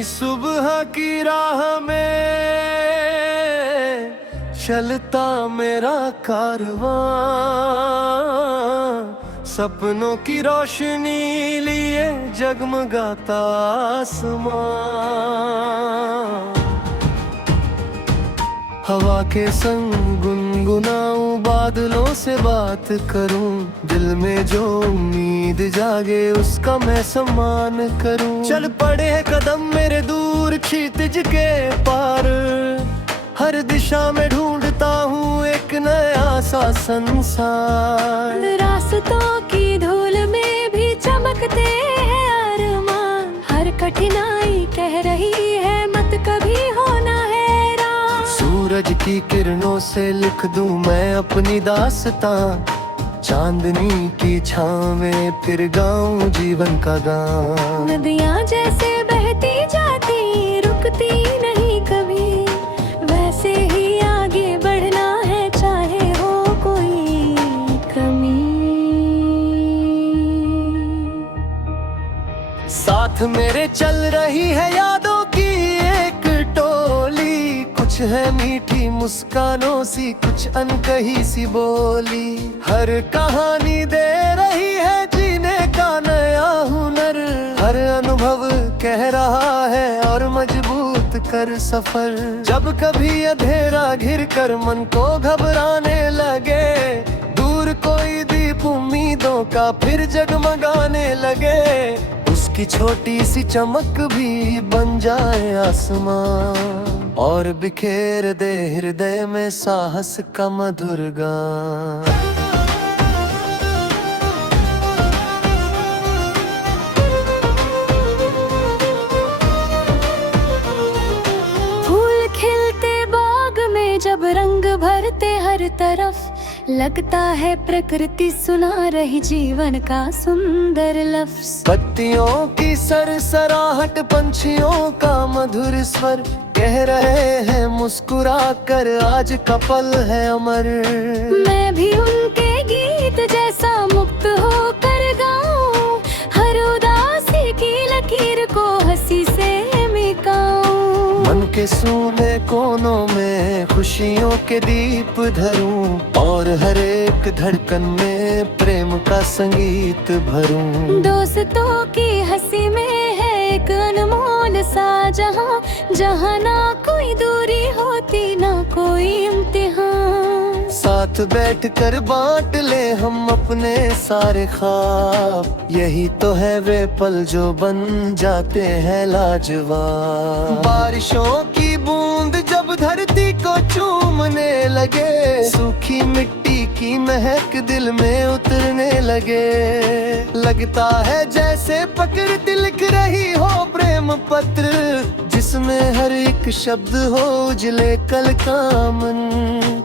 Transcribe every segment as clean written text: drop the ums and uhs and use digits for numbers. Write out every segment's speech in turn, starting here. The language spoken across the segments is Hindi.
नई सुबह की राह में चलता मेरा कारवां, सपनों की रोशनी लिए जगमगाता आसमां। हवा के संग गुनगुनाऊं, बादलों से बात करूं, दिल में जो उम्मीद जागे उसका मैं सम्मान करूं। चल पड़े हैं कदम मेरे दूर क्षितिज के पार, हर दिशा में ढूंढता हूँ एक नया सा संसार। रास्तों की धूल में भी चमकते हैं अरमान, हर कठिनाई कह रही है मत कभी होना हैरान। सूरज की किरणों से लिख दूं मैं अपनी दास्तां, चांदनी की छाँव में फिर गाऊं जीवन का गान। नदियाँ जैसे बहती जाती रुकती नहीं कभी, वैसे ही आगे बढ़ना है चाहे हो कोई कमी। साथ मेरे चल रही है यादों की एक टोली, कुछ है मीठी मुस्कानों सी, कुछ अनकही सी बोली। हर कहानी दे रही है जीने का नया हुनर, हर अनुभव कह रहा है और मजबूत कर सफर। जब कभी अंधेरा घिर कर मन को घबराने लगे, दूर कोई दीप उम्मीदों का फिर जगमगाने लगे, उसकी छोटी सी चमक भी बन जाए आसमां और बिखेर दे हृदय में साहस का मधुर गान। फूल खिलते बाग में जब रंग भरते हर तरफ, लगता है प्रकृति सुना रही जीवन का सुंदर लफ्ज। पत्तियों की सरसराहट, पंछियों का मधुर स्वर, कह रहे हैं मुस्कुरा कर आज का पल है अमर। मैं भी उनके गीत जैसा मुक्त होकर गाऊं, हर उदासी की लकीर को हंसी से मिटाऊं। मन के सूने कोनों में खुशियों के दीप धरूं और हर एक धड़कन में प्रेम का संगीत भरूं। दोस्तों की हंसी में है एक अनमोल सा जहां, जहां ना कोई दूरी होती ना कोई इम्तिहान। साथ बैठकर बांट ले हम अपने सारे ख्वाब, यही तो है वे पल जो बन जाते हैं लाजवाब। बारिशों की बूंद जब धरती को चूमने लगे, सूखी मिट्टी की महक दिल में उतरने लगे, लगता है जैसे प्रकृति लिख रही हो प्रेम पत्र, जिसमें हर एक शब्द हो उजले कल का मन।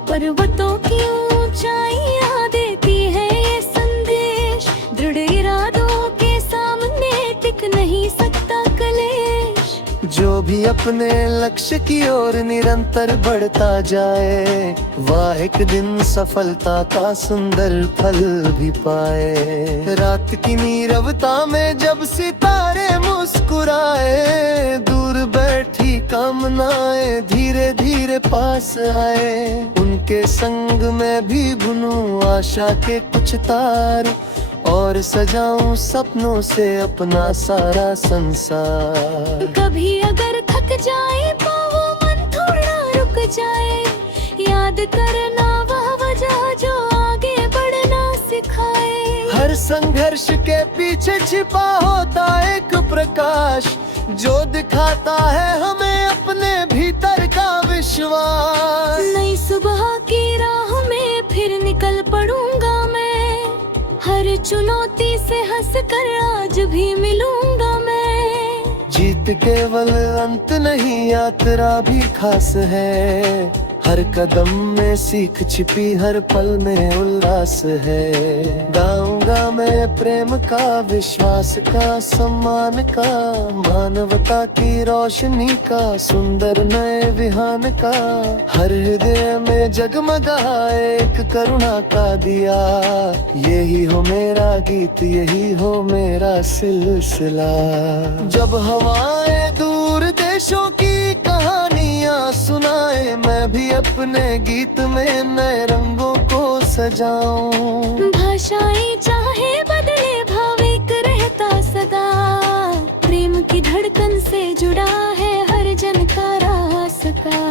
पर्वतों की ऊंचाइयां देती है ये संदेश, दृढ़ इरादों के सामने टिक नहीं सकता कलेश। जो भी अपने लक्ष्य की ओर निरंतर बढ़ता जाए, वह एक दिन सफलता का सुंदर फल भी पाए। रात की नीरवता में जब सितारे मुस्कुराए, दूर बैठी कामनाएं धीरे धीरे पास आए, उनके संग में भी बुनूं आशा के कुछ तार और सजाऊं सपनों से अपना सारा संसार। कभी अगर थक जाए पाओ मन थोड़ा रुक जाए, याद करना वह वजह जो आगे बढ़ना सिखाए। हर संघर्ष के पीछे छिपा होता एक प्रकाश, जो दिखाता है हमें अपने भीतर का विश्वास। नई सुबह की राह में फिर निकल पड़ूंगा मैं, हर चुनौती से हंस कर आज भी मिलूंगा मैं। जीत केवल अंत नहीं, यात्रा भी खास है, हर कदम में सीख छिपी हर पल में उल्लास है। गाऊंगा मैं प्रेम का, विश्वास का, सम्मान का, मानवता की रोशनी का, सुंदर नए विहान का। हर हृदय में जगमगाए एक करुणा का दिया, यही हो मेरा गीत, यही हो मेरा सिलसिला। जब हवाएं दूर ना सुनाए, मैं भी अपने गीत में नए रंगों को सजाऊं। भाषाएं चाहे बदले, भाव एक रहता सदा। प्रेम की धड़कन से जुड़ा है हर जन का रास्ता।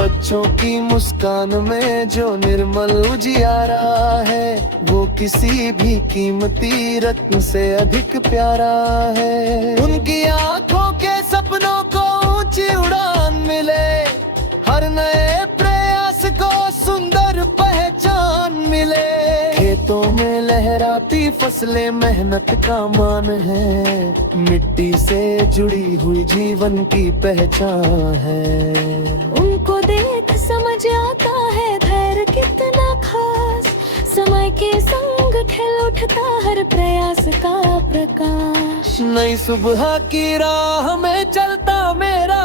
बच्चों की मुस्कान में जो निर्मल उजियारा है, वो किसी भी कीमती रत्न से अधिक प्यारा है। उनकी आंखों के सपनों को ऊंची उड़ान मिले, हर नए प्रयास को सुंदर पहचान मिले। खेतों में लहराती फसलें मेहनत का मान है, मिट्टी से जुड़ी हुई जीवन की पहचान है। उनको देख समझ आता है धैर्य कितना खास। समय के संग खिल उठता हर प्रयास का प्रकाश। नई सुबह की राह में चलता मेरा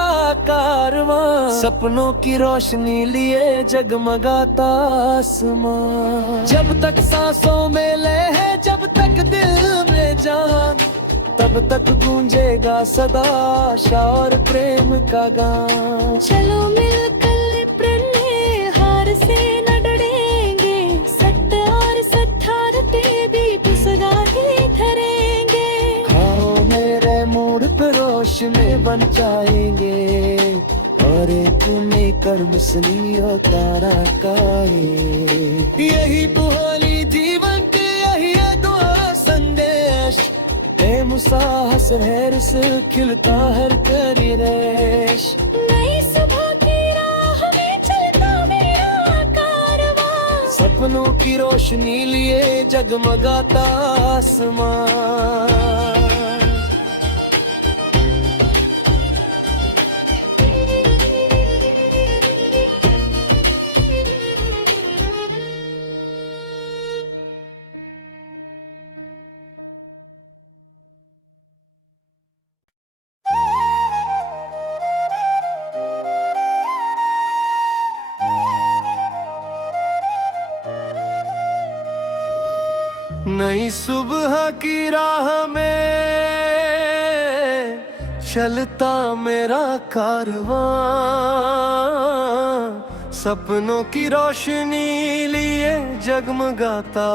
कारवां, सपनों की रोशनी लिए जगमगाता आसमां। जब तक सांसों में लय है, जब तक दिल में जान, तब तक गूंजेगा सदा आशा और प्रेम का गान। चलो मिलकर प्रण हार से न डरेंगे, सत्य और सत्तार पे भी पुसगा ही धरेंगे। खाओ मेरे मूड पे रोशनी बन जाएंगे, और एक नेकर मिसली और तारा काए। यही बुहारी जीवन की, यही है दुआ संदेश। प्रेम साहस धैर्य से खिलता हर करिरेश। नई सुबह की राह में चलता मेरा कारवां, सपनों की रोशनी लिए जगमगाता आसमां। नई सुबह की राह में चलता मेरा कारवां, सपनों की रोशनी लिए जगमगाता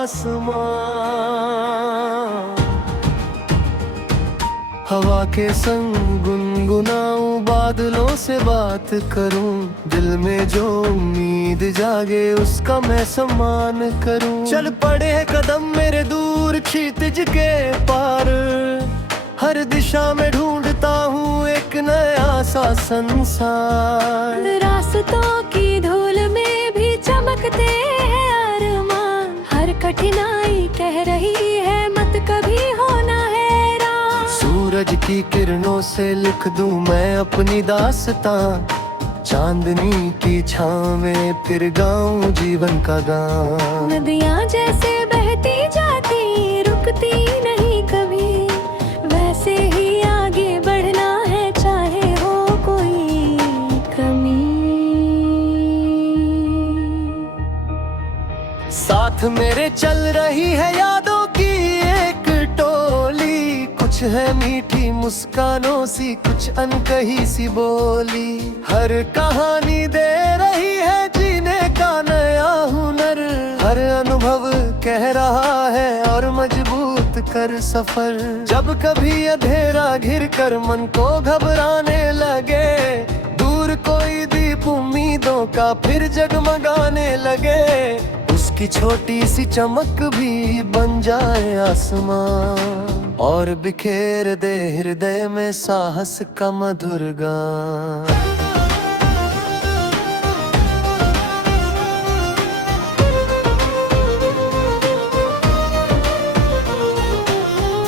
आसमां। हवा के संग गुनगुनाऊं, बादलों से बात करूं, दिल में जो उम्मीद जागे उसका मैं सम्मान करूं। चल पड़े कदम मेरे दूर क्षितिज के पार, हर दिशा में ढूंढता हूँ एक नया सा संसार। रास्तों की धूल में भी चमकते हैं अरमान, हर कठिनाई कह रही है मत कभी होना हैरान। सूरज की किरणों से लिख दूं मैं अपनी दास्तां, चांदनी की छाँव में फिर गाऊं जीवन का गान। नदियाँ जैसे बहती जाती रुकती नहीं कभी, वैसे ही आगे बढ़ना है चाहे हो कोई कमी। साथ मेरे चल रही है यादों की एक टोली, कुछ है मीठी मुस्कानों सी, कुछ अनकही सी बोली। हर कहानी दे रही है जीने का नया हुनर, हर अनुभव कह रहा है और मजबूत कर सफर। जब कभी अंधेरा घिर कर मन को घबराने लगे, दूर कोई दीप उम्मीदों का फिर जगमगाने लगे, उसकी छोटी सी चमक भी बन जाए आसमां, और बिखेर दे हृदय में साहस का मधुर गान।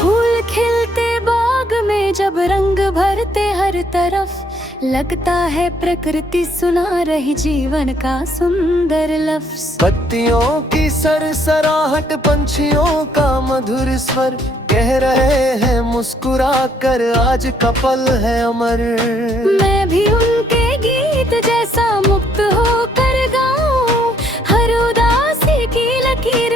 फूल खिलते बाग में जब रंग भरते हर तरफ, लगता है प्रकृति सुना रही जीवन का सुंदर लफ्ज। पत्तियों की सरसराहट, पंछियों का मधुर स्वर, कह रहे हैं मुस्कुरा कर आज का पल है अमर। मैं भी उनके गीत जैसा मुक्त होकर गाऊं, हर उदासी की लकीर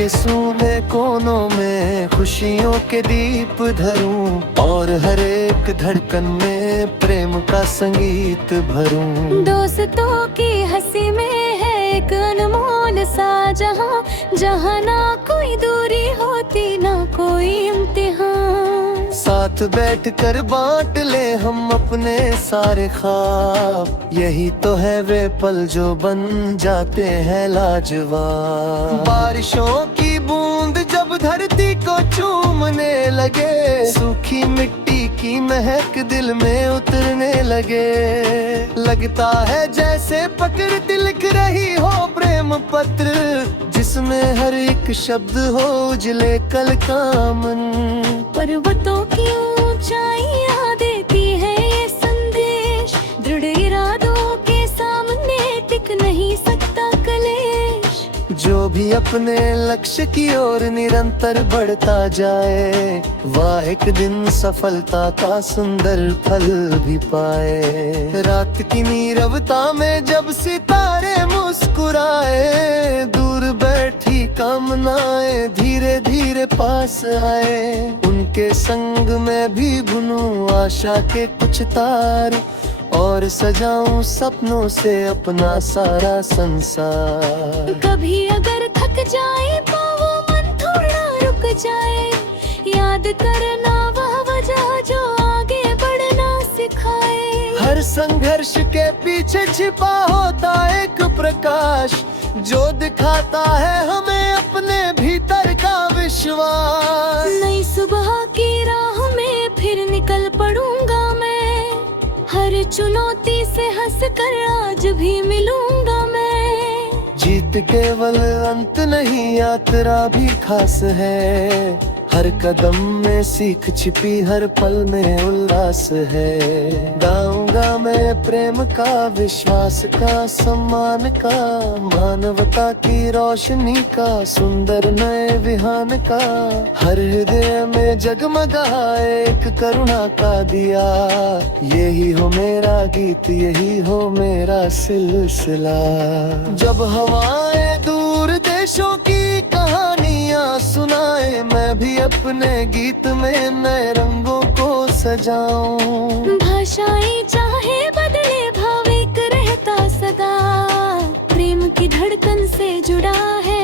के सूने कोनों में खुशियों के दीप धरूं और हर एक धड़कन में प्रेम का संगीत भरूं। दोस्तों की हंसी में है एक अनमोल सा जहां, जहां ना कोई दूरी होती ना कोई इम्तिहान। साथ बैठकर बांट ले हम अपने सारे ख्वाब, यही तो है वे पल जो बन जाते हैं लाजवाब। बारिशों की बूंद जब धरती को चूमने लगे, सूखी मिट्टी की महक दिल में उतरने लगे। लगता है जैसे प्रकृति लिख रही हो प्रेम पत्र, जिसमें हर एक शब्द हो उजले कल का मन। पर्वतों की ऊंचाइयां देती है ये संदेश, दृढ़ इरादों के सामने टिक नहीं सकता कलेश। जो भी अपने लक्ष्य की ओर निरंतर बढ़ता जाए, वह एक दिन सफलता का सुंदर फल भी पाए। रात की नीरवता में जब सितारे मुस्कुराए, दूर बैठी कामनाएं धीरे धीरे पास आए। उनके संग में भी बुनूं आशा के कुछ तार, और सजाऊं सपनों से अपना सारा संसार। कभी अगर थक जाए तो वो मन थोड़ा रुक जाए, याद करना वह वजह जो आगे बढ़ना सिखाए। हर संघर्ष के पीछे छिपा होता एक प्रकाश, जो दिखाता है हमें अपने भीतर का विश्वास। नई सुबह की राह में फिर निकल पड़ूंगा मैं, हर चुनौती से हंस कर आज भी मिलूंगा मैं। जीत केवल अंत नहीं, यात्रा भी खास है। हर कदम में सीख छिपी, हर पल में उल्लास है। गाऊंगा मैं प्रेम का, विश्वास का, सम्मान का, मानवता की रोशनी का, सुंदर नए विहान का। हर हृदय में जगमगाए एक करुणा का दिया, यही हो मेरा गीत, यही हो मेरा सिलसिला। जब हवाएं दूर देशों की कहानियां सुनाए, मैं भी अपने गीत में नए रंगों को सजाऊं। भाषाएं चाहे बदले भाव एक रहता सदा, प्रेम की धड़कन से जुड़ा है